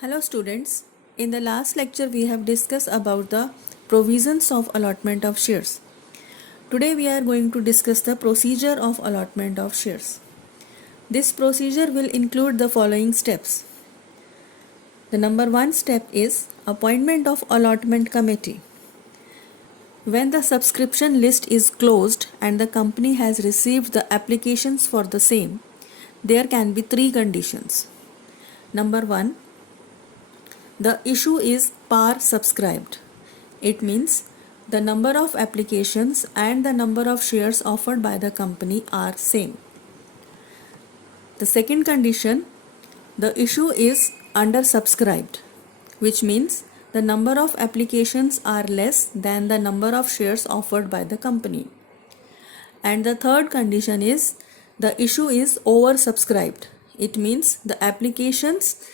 Hello students, in the last lecture we have discussed about the provisions of allotment of shares. Today we are going to discuss the procedure of allotment of shares. This procedure will include the following steps. The number one step is appointment of allotment committee. When the subscription list is closed and the company has received the applications for the same, there can be three conditions. Number one, the issue is par subscribed. It means the number of applications and the number of shares offered by the company are same. The second condition, the issue is undersubscribed, which means the number of applications are less than the number of shares offered by the company. And the third condition is the issue is oversubscribed. It means the applications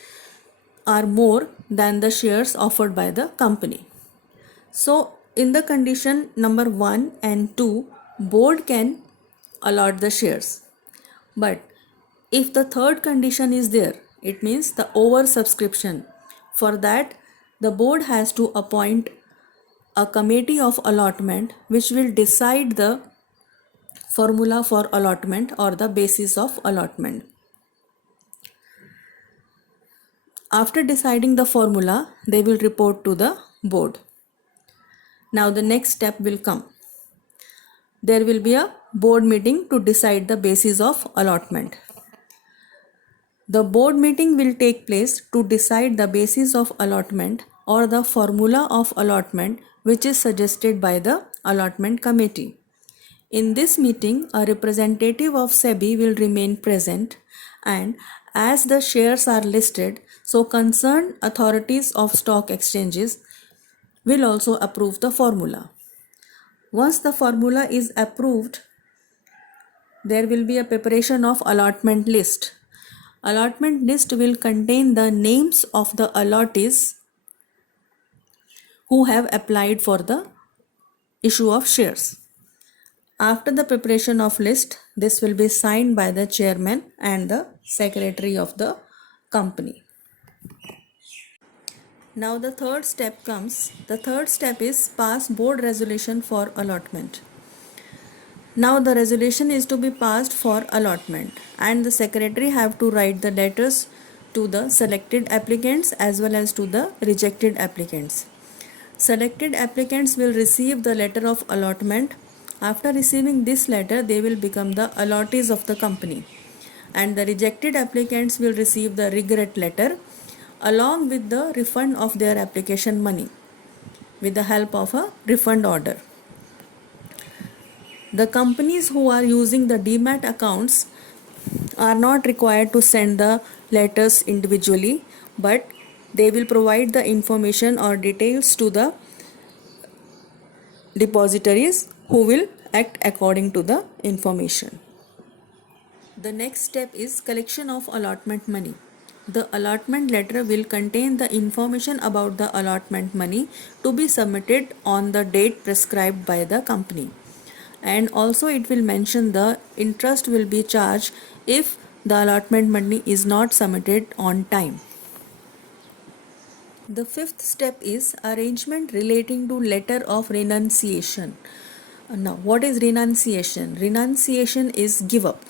are more than the shares offered by the company. So in the condition number 1 and 2, board can allot the shares. But if the third condition is there, it means the oversubscription. For that, the board has to appoint a committee of allotment which will decide the formula for allotment or the basis of allotment. After deciding the formula, they will report to the board. Now the next step will come. There will be a board meeting to decide the basis of allotment. The board meeting will take place to decide the basis of allotment or the formula of allotment which is suggested by the allotment committee. In this meeting, a representative of SEBI will remain present, and as the shares are listed, so concerned authorities of stock exchanges will also approve the formula. Once the formula is approved, there will be a preparation of allotment list. Allotment list will contain the names of the allottees who have applied for the issue of shares. After the preparation of list, this will be signed by the chairman and the secretary of the company. Now the third step comes. The third step is pass board resolution for allotment. Now the resolution is to be passed for allotment, and the secretary have to write the letters to the selected applicants as well as to the rejected applicants. Selected applicants will receive the letter of allotment. After receiving this letter, they will become the allottees of the company, and the rejected applicants will receive the regret letter along with the refund of their application money with the help of a refund order. The companies who are using the demat accounts are not required to send the letters individually, but they will provide the information or details to the depositories who will act according to the information. The next step is collection of allotment money. The allotment letter will contain the information about the allotment money to be submitted on the date prescribed by the company. And also it will mention the interest will be charged if the allotment money is not submitted on time. The fifth step is arrangement relating to letter of renunciation. Now, what is renunciation? Renunciation is give up.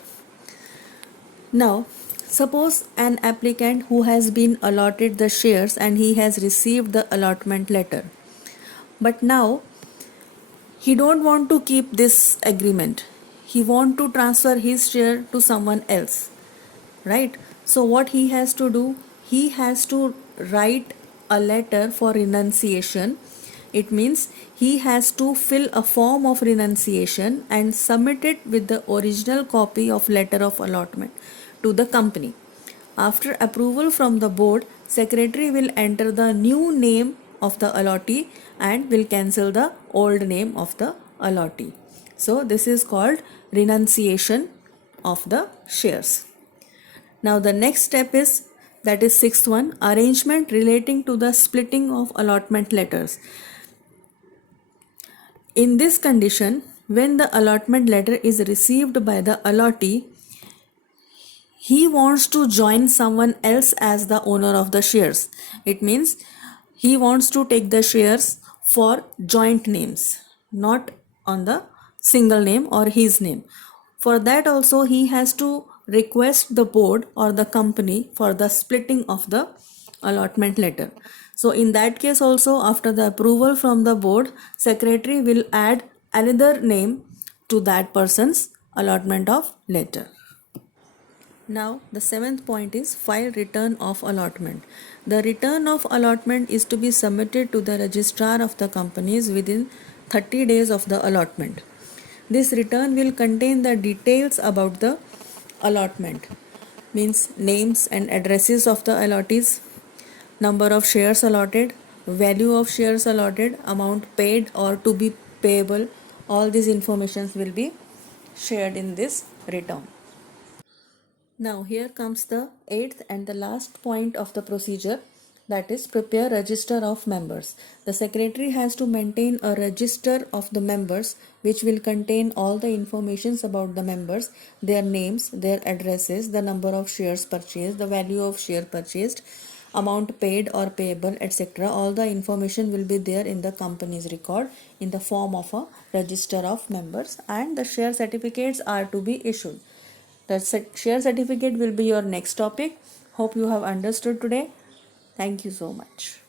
Now, suppose an applicant who has been allotted the shares and he has received the allotment letter, but now he don't want to keep this agreement. He want to transfer his share to someone else, right? So what he has to do? He has to write a letter for renunciation. It means he has to fill a form of renunciation and submit it with the original copy of letter of allotment to the company. After approval from the board, secretary will enter the new name of the allottee and will cancel the old name of the allottee. So this is called renunciation of the shares. Now the next step is, that is sixth one, arrangement relating to the splitting of allotment letters. In this condition, when the allotment letter is received by the allottee, he wants to join someone else as the owner of the shares. It means he wants to take the shares for joint names, not on the single name or his name. For that also he has to request the board or the company for the splitting of the allotment letter. So in that case also, after the approval from the board, secretary will add another name to that person's allotment of letter. Now the seventh point is file return of allotment. The return of allotment is to be submitted to the registrar of the companies within 30 days of the allotment. This return will contain the details about the allotment, means names and addresses of the allottees, number of shares allotted, value of shares allotted, amount paid or to be payable. All these informations will be shared in this return. Now here comes the eighth and the last point of the procedure, that is prepare register of members. The secretary has to maintain a register of the members which will contain all the informations about the members, their names, their addresses, the number of shares purchased, the value of share purchased, amount paid or payable, etc. All the information will be there in the company's record in the form of a register of members, and the share certificates are to be issued. The share certificate will be your next topic. Hope you have understood today. Thank you so much.